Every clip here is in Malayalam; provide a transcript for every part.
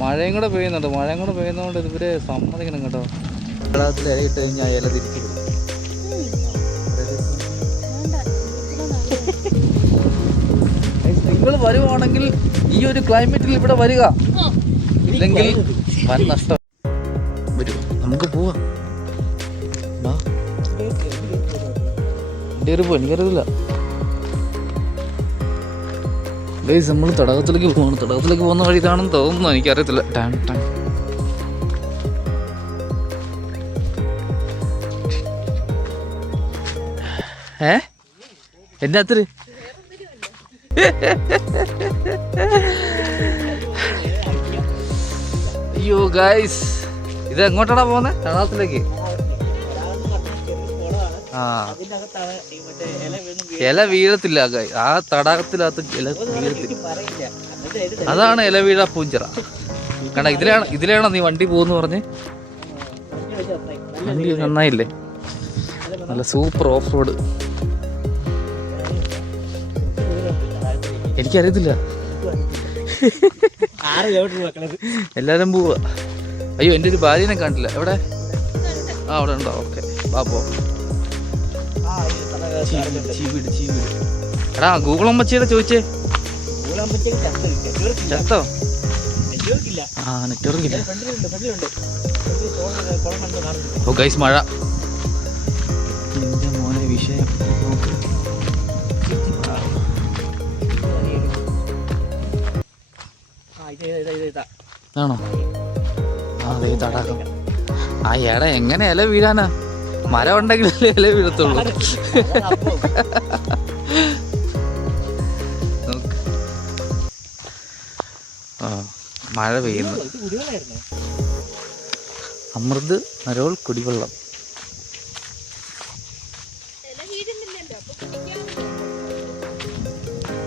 മഴയും കൂടെ പെയ്യുന്നുണ്ട്. മഴയും കൂടെ പെയ്യുന്നതുകൊണ്ട് ഇവരെ സമ്മതിക്കണം കേട്ടോ. വെള്ളത്തിൽ ഇലയിട്ട് കഴിഞ്ഞാൽ ഇല തിരിച്ചു വരും. നിങ്ങൾ വരുവാണെങ്കിൽ ഈ ഒരു ക്ലൈമറ്റിൽ ഇവിടെ വരിക, ഇല്ലെങ്കിൽ വൻ നഷ്ടം വരും. നമുക്ക് പോവാം. എനിക്കറിയില്ല ഗൈസ്, നമ്മൾ തടാകത്തിലേക്ക് പോവാണ്. തടാകത്തിലേക്ക് പോകുന്ന വഴി ഇതാണെന്ന് തോന്നുന്നു, എനിക്കറിയത്തില്ല. ടാൻ ടാൻ എൻ്റെ അത്ര അയ്യോ ഗൈസ്, ഇത് എങ്ങോട്ടാണ് പോകുന്നത്? തടാകത്തിലേക്ക്. ആ, ഇല വീഴത്തില്ല ആ തടാകത്തിനകത്ത്, ഇല വീഴത്തില്ല. അതാണ് ഇല വീഴ പൂഞ്ചിറ. കണ്ട, ഇതിലാണോ നീ വണ്ടി പോകുന്നു പറഞ്ഞ്? വണ്ടി നന്നായില്ലേ? നല്ല സൂപ്പർ ഓഫ് റോഡ്. എനിക്കറിയത്തില്ല, എല്ലാരും പോവാ. അയ്യോ, എൻ്റെ ഒരു ഭാര്യനെ കണ്ടില്ല. എവിടെ? ആ, അവിടെ ഉണ്ടോ? ഓക്കെ, ബാപ്പോ. എടാ, ഗൂഗിൾ അമ്മച്ചിയുടെ ചോദിച്ചേ. ചത്തോ? ആ, നെറ്റ്വർക്ക് ഇല്ല. ഓ ഗൈസ്, മഴ. എൻ്റെ മോനെ വിഷയം ആണോ? ആ, അതെ, തടാകം. ആ, എടാ, എങ്ങനെ ഇല വീഴാനാ? മരം ഉണ്ടെങ്കിലല്ലേ ഇല വീഴത്തുള്ളൂ. ആ, മഴ പെയ്യുന്നു. അമൃത് നരോൾ കുടിവെള്ളം.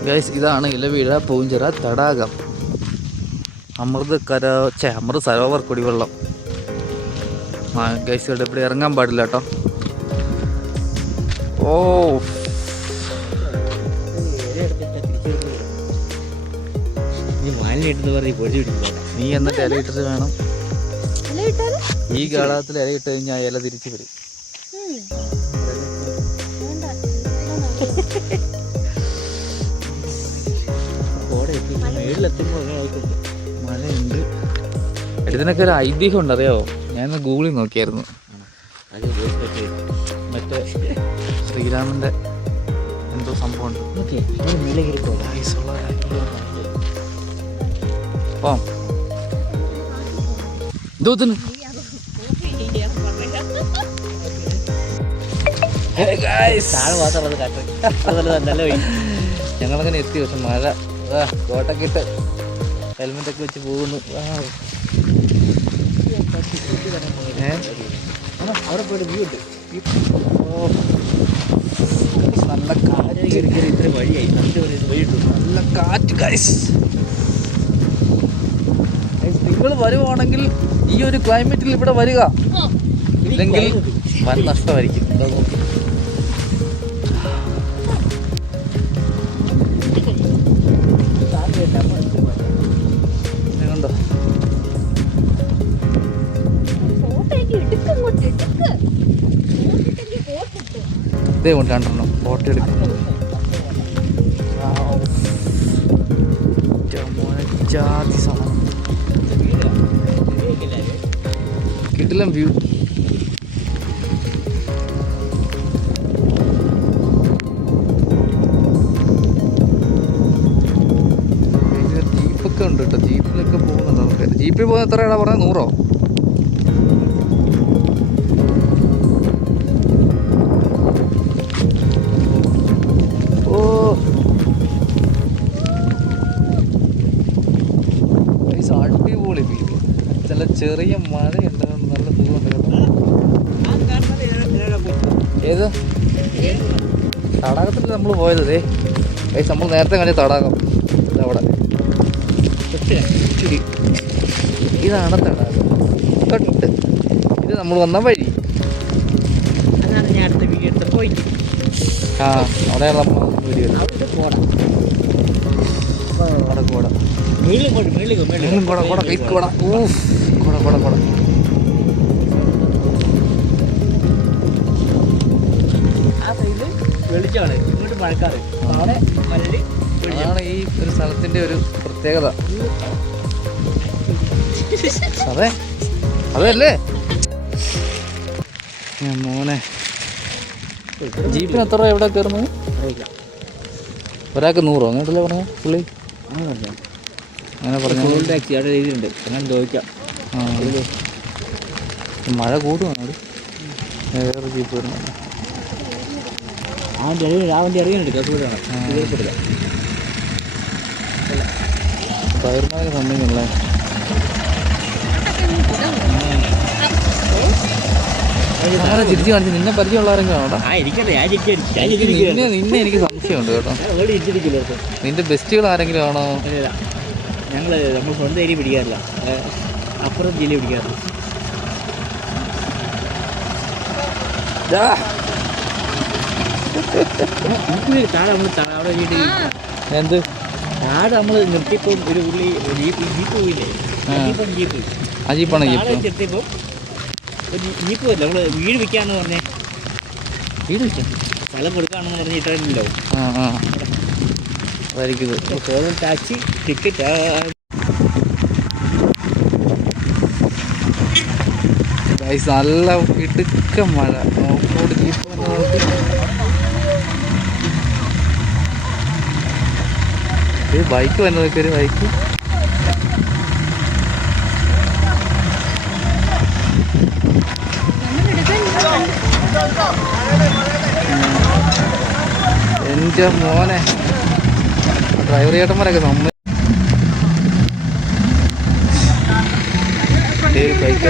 ഗൈസ്, ഇതാണ് ഇലവീഴ പൂഞ്ചിറ തടാകം. അമൃത് സരോവർ കുടിവെള്ളം. ആ ഗൈസ്, ഇവിടെ ഇറങ്ങാൻ പാടില്ല കേട്ടോ. ഓ, നീ എന്നിട്ട് ഇല ഇട്ടിട്ട് വേണം. ഈ ഗാളത്തിൽ ഇല ഇട്ട് കഴിഞ്ഞാൽ ഇല തിരിച്ചു വരും. മഴയുണ്ട്. ഇതിനൊക്കെ ഒരു ഐതിഹ്യം ഉണ്ട്, അറിയാവോ? ഞാൻ ഗൂഗിളിൽ നോക്കിയായിരുന്നു. മറ്റേ ശ്രീരാമന്റെ എന്തോ സംഭവം ഉണ്ട്. ഞങ്ങളങ്ങനെ എത്തി. പക്ഷെ മഴ, കോട്ടൊക്കെ ഇട്ട് ഹെൽമെറ്റ് ഒക്കെ വെച്ച് പോകുന്നു. അവിടെ പോയിട്ട് വ്യൂ ഉണ്ട്. നല്ല കാറ്റ്, നല്ല കാറ്റ് ഗൈസ്. നിങ്ങൾ വരുവാണെങ്കിൽ ഈ ഒരു ക്ലൈമറ്റിൽ ഇവിടെ വരിക, ഇല്ലെങ്കിൽ വൻ നഷ്ടമായിരിക്കും. കണ്ടോ? ഇതേ കൊണ്ട് രണ്ടെണ്ണം ഫോട്ടോ എടുക്കുന്നു. ജാതി സാധനം കിട്ടില്ല വ്യൂ. ജീപ്പൊക്കെ ഉണ്ട് കേട്ടോ. ജീപ്പിലൊക്കെ പോകുന്നുണ്ട് ആൾക്കാർ. ജീപ്പിൽ പോകുന്ന എത്രയാണോ പറഞ്ഞത്? 100? അടിപൊളി വീട്. ചില ചെറിയ മഴയുണ്ട്, നല്ല സുഖമുണ്ട് കേട്ടോ. ഏത് തടാകത്തിൽ നമ്മൾ പോയത്? നമ്മൾ നേരത്തെ കണ്ട തടാകം അവിടെ. ഇതാണ് തടാകം. തൊട്ട് ഇത് നമ്മൾ വന്ന വഴി. ആ, അവിടെയാണ് നമ്മൾ വീഡിയോ. അവിടെ കൂടെ കൊട കൊട കൈ കൊട ഊഫ് കൊട കൊട കൊട. അതാണ് ഈ ഒരു സ്ഥലത്തിന്റെ ഒരു പ്രത്യേകത. അതെ അതല്ലേ മോനെ. ജീപ്പിന് എത്ര രൂപ എവിടെ കയറുന്നു? ഒരാൾക്ക് 100 അങ്ങോട്ടല്ലേ പറഞ്ഞ പുള്ളി? അങ്ങനെ പറഞ്ഞു. മഴ കൂടുവാണ്. വേറെ ജീപ്പ് വരുന്നു. ടയർമാരെ സമ്മതിക്കണല്ലേ? ചിരിച്ചു കാണിച്ചു. നിന്നെ പരിചയമുള്ള ആരെങ്കിലും ആണോ? നിന്നെ എനിക്ക് സംശയമുണ്ട് കേട്ടോ. നിന്റെ ബെസ്റ്റുകൾ ആരെങ്കിലും ആണോ? നമ്മൾ സ്വന്തം ഏരിയ പിടിക്കാറില്ല, അപ്പുറം ജില്ല പിടിക്കാറില്ല. എന്ത് കാട് നമ്മൾ നിർത്തിയപ്പോൾ ഒരു പുള്ളി ജീപ്പ് പോയില്ലേ? ജീപ്പ് ആ ജീപ്പാണ് ജീപ്പ്. ചെത്തിയപ്പോൾ ജീപ്പ് പോയില്ല. നമ്മള് വീട് വിൽക്കാന്ന് പറഞ്ഞേ, വീട് വിൽക്കാം സ്ഥലം കൊടുക്കാണെന്ന് പറഞ്ഞ് ഇട്ടില്ലല്ലോ. അതായിരിക്കും ടോൾ ടാക്സി ടിക്കറ്റ്. നല്ല ഇടുക്ക മഴ. ഓഫ്റോഡ് ജീപ്പ് ഒരു ബൈക്ക് വരുന്നതൊക്കെ ഒരു ബൈക്ക്. എൻ്റെ മോനെ ഡ്രൈവർ ചേട്ടന്മാരൊക്കെ ബൈക്ക്.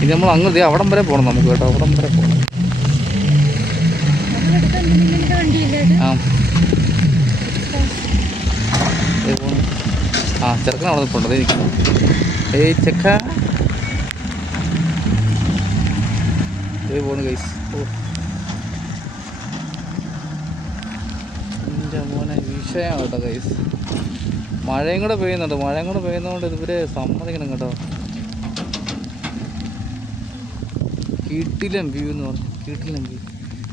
ഇനി നമ്മൾ അങ്ങ് അവിടം വരെ പോകണം നമുക്ക് കേട്ടോ. അവിടം വരെ പോകണം. ചെറുക്കൻ അവിടെ നിൽപ്പുണ്ട്. അതേ നിൽക്കുന്നു. ഏയ് ചെക്ക പോണു ഗൈസ്. എൻ്റെ മോനെ വിഷയമാണ് കേട്ടോ ഗൈസ്. മഴയും കൂടെ പെയ്യുന്നുണ്ട്. മഴയും കൂടെ പെയ്യുന്നതുകൊണ്ട് ഇതുവരെ സമ്മതിക്കണം കേട്ടോ. കിടിലം വ്യൂ എന്ന് പറഞ്ഞു. കിടിലം വ്യൂ.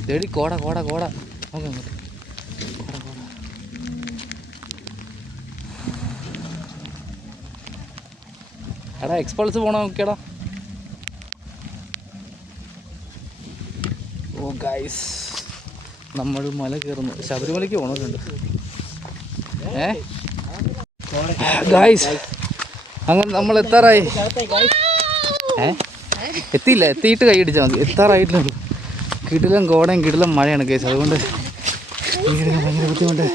തേടി കോട കോട കോട. നോക്കാം അങ്ങോട്ട്. കോട കോട. എടാ എക്സ്പൾസ് പോണോ നോക്കിയടാ. ഓ ഗൈസ്, നമ്മൾ മല കയറുന്നു. ശബരിമലയ്ക്ക് പോകണമെന്നുണ്ട്. ഗൈസ് അങ്ങനെ നമ്മൾ എത്താറായി. എത്തിയില്ല. എത്തിയിട്ട് കൈ അടിച്ചാൽ മതി. എത്താറായിട്ടില്ല. കിടിലം കോടയും കിടിലം മഴയാണ് ഗൈസ്. അതുകൊണ്ട് ഭയങ്കര ബുദ്ധിമുട്ട്.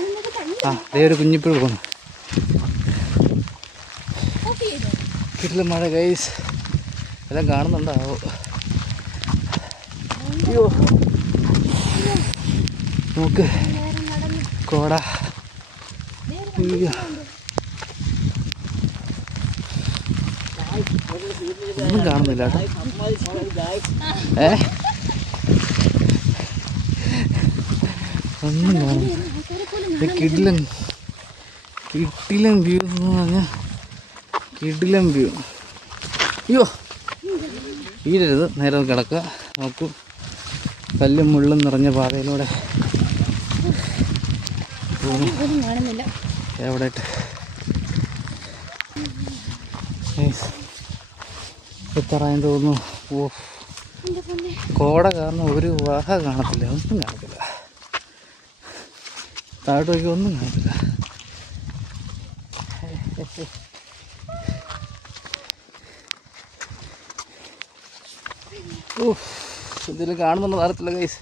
ദേ ഒരു കുഞ്ഞിപ്പിഴ പോകുന്നു. കിടിലം മഴ ഗൈസ്. എല്ലാം കാണുന്നുണ്ടാവോ? അയ്യോ നോക്ക് കോട. ഒന്നും കാണുന്നില്ല കേട്ടോ. ഒന്നും കാണുന്നില്ല. കിടിലൻ കിടിലൻ വ്യൂ എന്ന് പറഞ്ഞാൽ കിടിലൻ വ്യൂ. അയ്യോ വീഴരുത്. നേരെ കിടക്കുക. നോക്കൂ, കല്ലും മുള്ളും നിറഞ്ഞ പാതയിലൂടെ എവിടെ എത്തറായെന്ന് തോന്നുന്നു. ഓ കോട കാരണം ഒരു വഹ കാണത്തില്ല. ഒന്നും കാണത്തില്ല. താഴോട്ട് നോക്കി ഒന്നും കാണത്തില്ല. ഓ ഇതിൽ കാണുന്നുണ്ട് നേരത്തില്ല ഗൈസ്.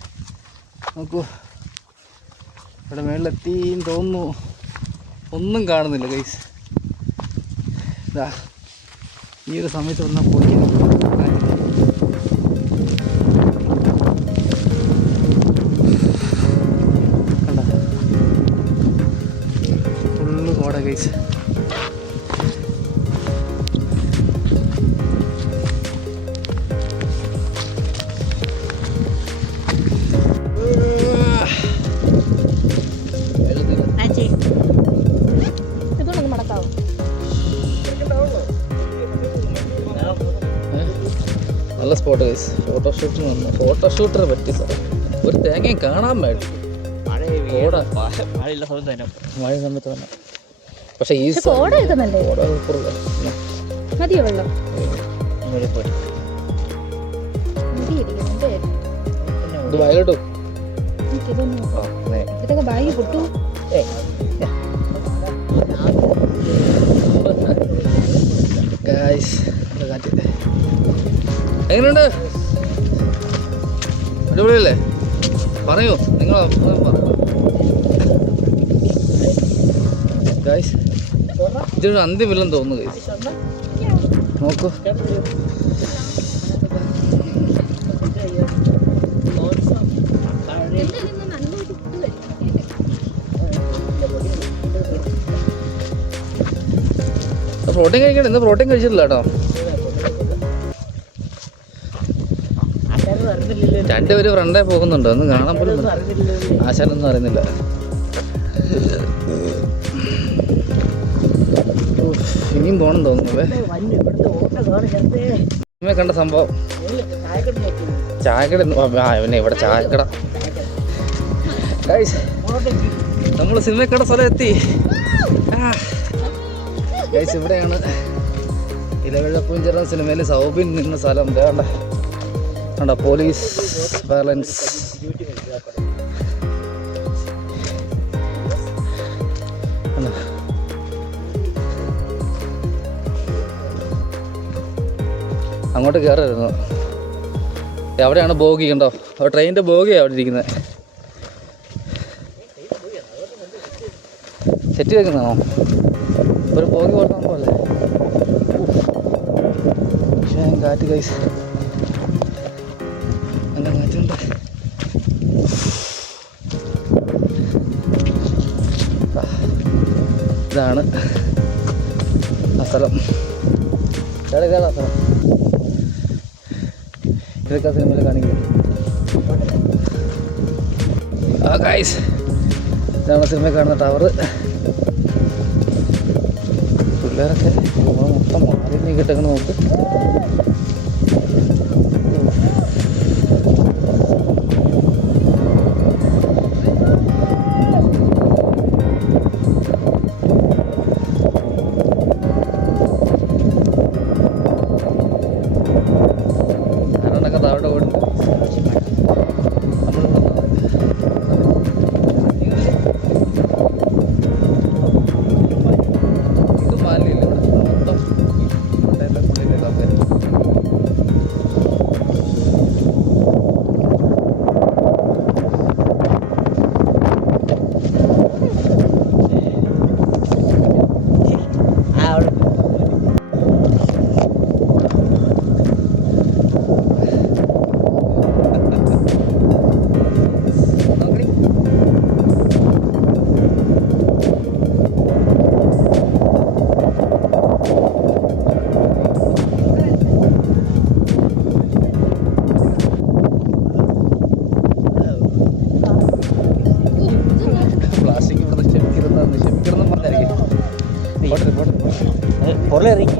നോക്കൂ, ഇവിടെ മേളിലെത്തിന്ന് തോന്നുന്നു. ഒന്നും കാണുന്നില്ല ഗൈസ്. ഇതാ ഈ ഒരു സമയത്ത് വന്നാൽ പൊളിക്കണം. കണ്ട ഫുള്ള് കോട ഗൈസ്. Spot guys. ഫോട്ടോഷൂട്ടിന് വന്നു. ഫോട്ടോഷൂട്ടിന് പറ്റിയ സ്ഥലം. ഒരു തേങ്ങയും കാണാൻ വേണ്ടി മഴയുള്ള സമയത്ത് തന്നെ മഴ സമയത്ത് തന്നെ. പക്ഷേ ഈ മതിയോ വെള്ളം? ഇത് വയലോട്ടോ ഇതൊക്കെ ബാഗ് പൊട്ടു. എങ്ങനെയുണ്ട്? അടിപൊളിയല്ലേ? പറയൂ, നിങ്ങൾ ഗൈസ്. ഇതൊരു അന്ത്യമില്ലെന്ന് തോന്നുന്നു ഗൈസ്. നോക്കൂ, പ്രോട്ടീൻ കഴിക്കണം. ഇന്ന് പ്രോട്ടീൻ കഴിച്ചിട്ടില്ല കേട്ടോ. രണ്ടുപേരും ഫ്രണ്ടേ പോകുന്നുണ്ടോ ഒന്ന് കാണാൻ പോലും ആശാനൊന്നും അറിയുന്നില്ല. ഇനിയും പോകണം തോന്നുന്നു. കണ്ട സംഭവം ചായക്കട. പിന്നെ ഇവിടെ ചായക്കട. നമ്മൾ സിനിമക്കട സ്ഥലം എത്തി ഗൈസ്. ഇവിടെയാണ് ഇലവെള്ളപ്പൂഞ്ചിറ സിനിമയിൽ സൗബിൻ നിന്ന സ്ഥലം. വേണ്ട കണ്ട പോലീസ് ബാലൻസ്. അങ്ങോട്ട് കയറായിരുന്നു. എവിടെയാണ് ബോഗി? കണ്ടോ, ട്രെയിനിൻ്റെ ബോഗിയാണ് അവിടെ ഇരിക്കുന്നത്. സെറ്റ് വെക്കുന്നതാണോ? ഒരു ബോഗി പോലത്തെ പോലെ. പക്ഷേ കാറ്റ് ഗൈസ്, നല്ല കാറ്റുണ്ട്. ഇതാണ് ആ സ്ഥലം. ഇതാണ് സ്ഥലം. ഇതൊക്കെ സിനിമയിൽ കാണിക്കും. ഗൈസ്, ഇതാണ് സിനിമയിൽ കാണുന്ന ടവറ്. പിള്ളേരൊക്കെ മൊത്തം മാറി കിട്ടൊക്കെ നോക്ക്. ആരണ്ടൊക്കെ താഴോട്ട് ഓടും. ഇത് മാലില്ല ഇവിടെ മൊത്തം പുള്ളിയിലേക്കൊക്കെ. പ്ലാസ്റ്റിക് ഇവിടെ നിക്ഷേപിക്കരുതെന്ന് പറഞ്ഞായിരിക്കും. പൊറലിറങ്ങി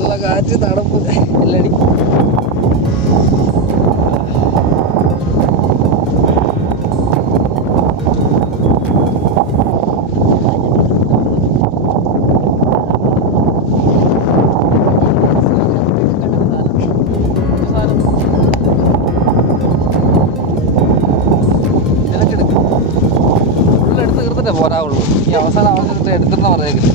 നല്ല കാറ്റ്, തണുപ്പ് എല്ലടി. ഫുള്ളെടുത്ത് തീർത്തിട്ടേ പോരാവുള്ളൂ. ഈ അവസാനം അവസരത്തെ എടുത്തെന്ന് പറഞ്ഞേക്കില്ല.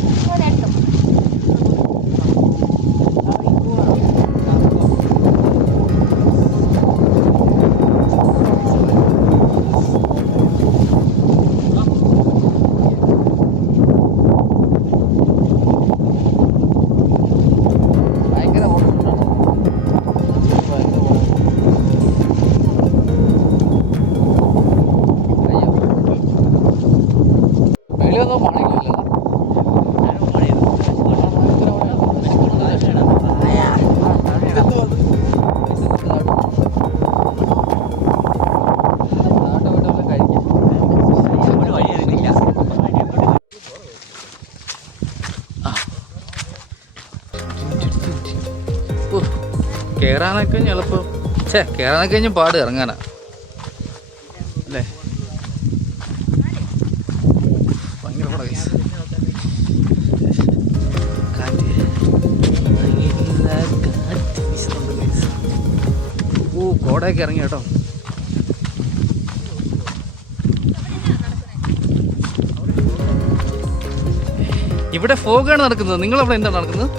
കയറാനൊക്കെ കഴിഞ്ഞ് എളുപ്പം കയറാനൊക്കെ കഴിഞ്ഞ് പാട് ഇറങ്ങാനാ അല്ലേ? ഭയങ്കര പാടാ guys. കാറ്റ് നല്ല കാറ്റ് വീശുന്നുണ്ട് guys. കോടയൊക്കെ ഇറങ്ങി കേട്ടോ. ഇവിടെ ഫോഗാണ് നടക്കുന്നത്. നിങ്ങളവിടെ എന്താണ് നടക്കുന്നത്?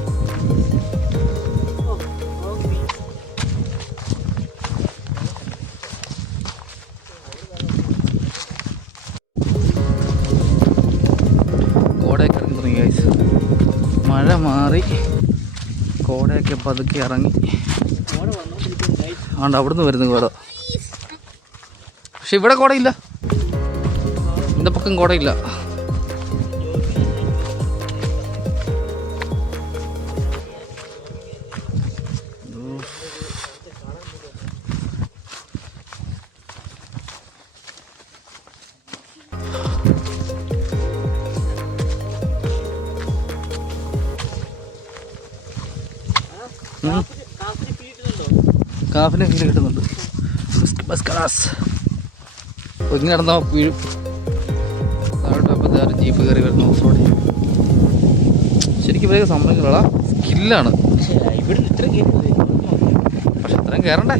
കോടയൊക്കെ ഇറങ്ങി തുടങ്ങി ഗൈസ്. മഴ മാറി കോടയൊക്കെ പതുക്കെ ഇറങ്ങി. ആണ്ട് അവിടുന്ന് വരുന്നു കോട. പക്ഷെ ഇവിടെ കോടയില്ല, இந்த പക്കം കോടയില്ല. കാഫിനെ ഫീൽ കിട്ടുന്നുണ്ട്. ഒതുങ്ങി നടന്നോ വീഴും. താഴോട്ടപ്പോൾ ജീപ്പ് കയറി വരുന്നു ഓഫ് റോഡ്. ശരിക്കും ഇവരൊക്കെ സമ്മതിക്കുള്ള സ്കില്ലാണ്. പക്ഷെ ഇത്രയും കയറണ്ടേ?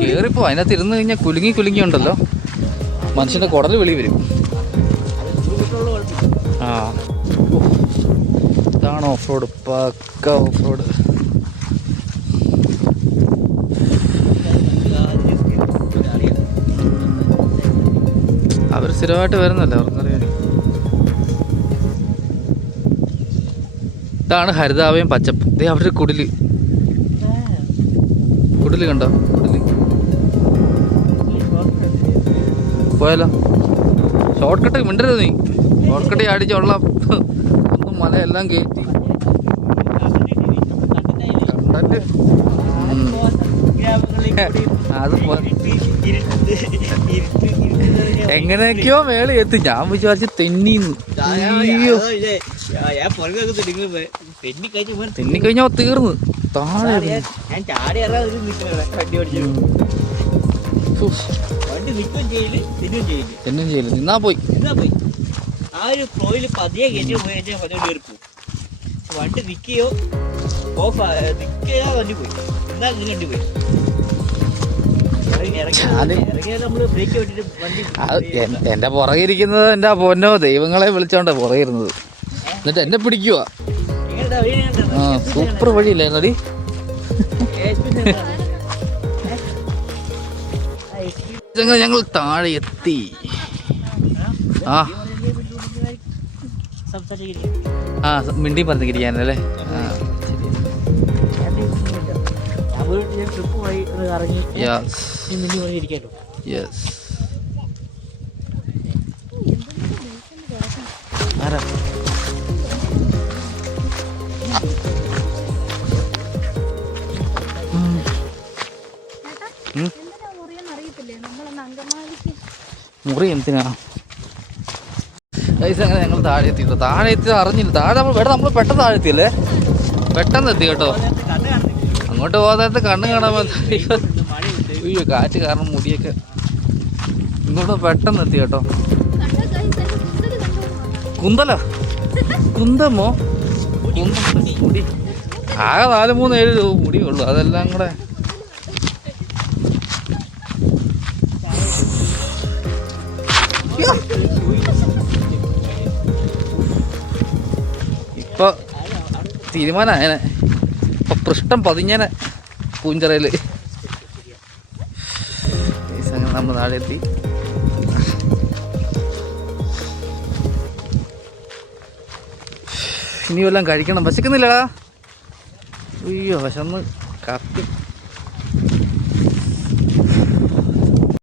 കയറിപ്പോ അതിനകത്ത് ഇരുന്ന് കഴിഞ്ഞാൽ കുലുങ്ങി ഉണ്ടല്ലോ മനുഷ്യന്റെ കുടല് വെളി വരും. ആ ഇതാണ് ഓഫ് റോഡ്, പക്ക ഓഫ് റോഡ്. അവർ സ്ഥിരമായിട്ട് വരുന്നല്ലേ, അവർക്കറിയാം. ഇതാണ് ഹരിതാവയും പച്ചപ്പും. ഇതേ അവിടെ ഒരു കുടില് കണ്ടോ? പോയാലോ? ഷോർട്ട് കട്ട് മിണ്ടരുത് നീ. ഷോർട്ട് കട്ട് അടിച്ചുള്ള ഒന്നും മലയെല്ലാം കയറ്റി കണ്ടന്റ് അത് എങ്ങനെയൊക്കെയോ മേളിൽ എത്തി. ഞാൻ വിചാരിച്ച് തെന്നിന്ന്. തെന്നിക്കഴിഞ്ഞാ തീർന്ന് താഴെ തെന്നും ചെയ്യില്ല. നിന്നാ പോയി ആ ഒരു ഫ്ലോയിൽ പതിയെ കയറ്റി പോയി വണ്ടി നിൽക്കുകയോ ഓഫ് നിൽക്കുകയോ വണ്ടി പോയി. എന്നാൽ വണ്ടി പോയി. എന്റെ പുറകിരിക്കുന്നത് എന്റെ പൊന്നോ ദൈവങ്ങളെ വിളിച്ചോണ്ട പുറകിരുന്നത്. എന്നിട്ട് എന്നെ പിടിക്കുക. ആ സൂപ്പർ വഴിയില്ലായിരുന്നടി. ഞങ്ങൾ താഴെ എത്തി. ആ മിണ്ടി പറഞ്ഞിരിക്കാനല്ലേ? ആരാ മുറി എന്തിനാ പൈസ? അങ്ങനെ ഞങ്ങൾ താഴെ എത്തിയിട്ടോ. താഴെ എത്തി അറിഞ്ഞില്ല. താഴെ നമ്മൾ പെട്ടെന്ന് താഴെ എത്തിയല്ലേ? പെട്ടെന്ന് എത്തി കേട്ടോ. അങ്ങോട്ട് പോകാത്ത കണ്ണ് കാണാൻ അയ്യോ കാറ്റ് കാരണം മുടിയൊക്കെ. ഇങ്ങോട്ട് പെട്ടെന്ന് എത്തി കേട്ടോ. കുന്തമോ? മുടി ആകെ 4-3-7 മുടിയുള്ളൂ. അതെല്ലാം കൂടെ ഇപ്പൊ തീരുമാനമായനെ. ഇപ്പൊ പൃഷ്ഠം പതിഞ്ഞനെ പൂഞ്ചിറയില്. നമ്മൾ താഴെ എത്തി. ഇനി വല്ലതും കഴിക്കണം. വിശക്കുന്നില്ലടാ? അയ്യോ വിശന്ന് കത്തി.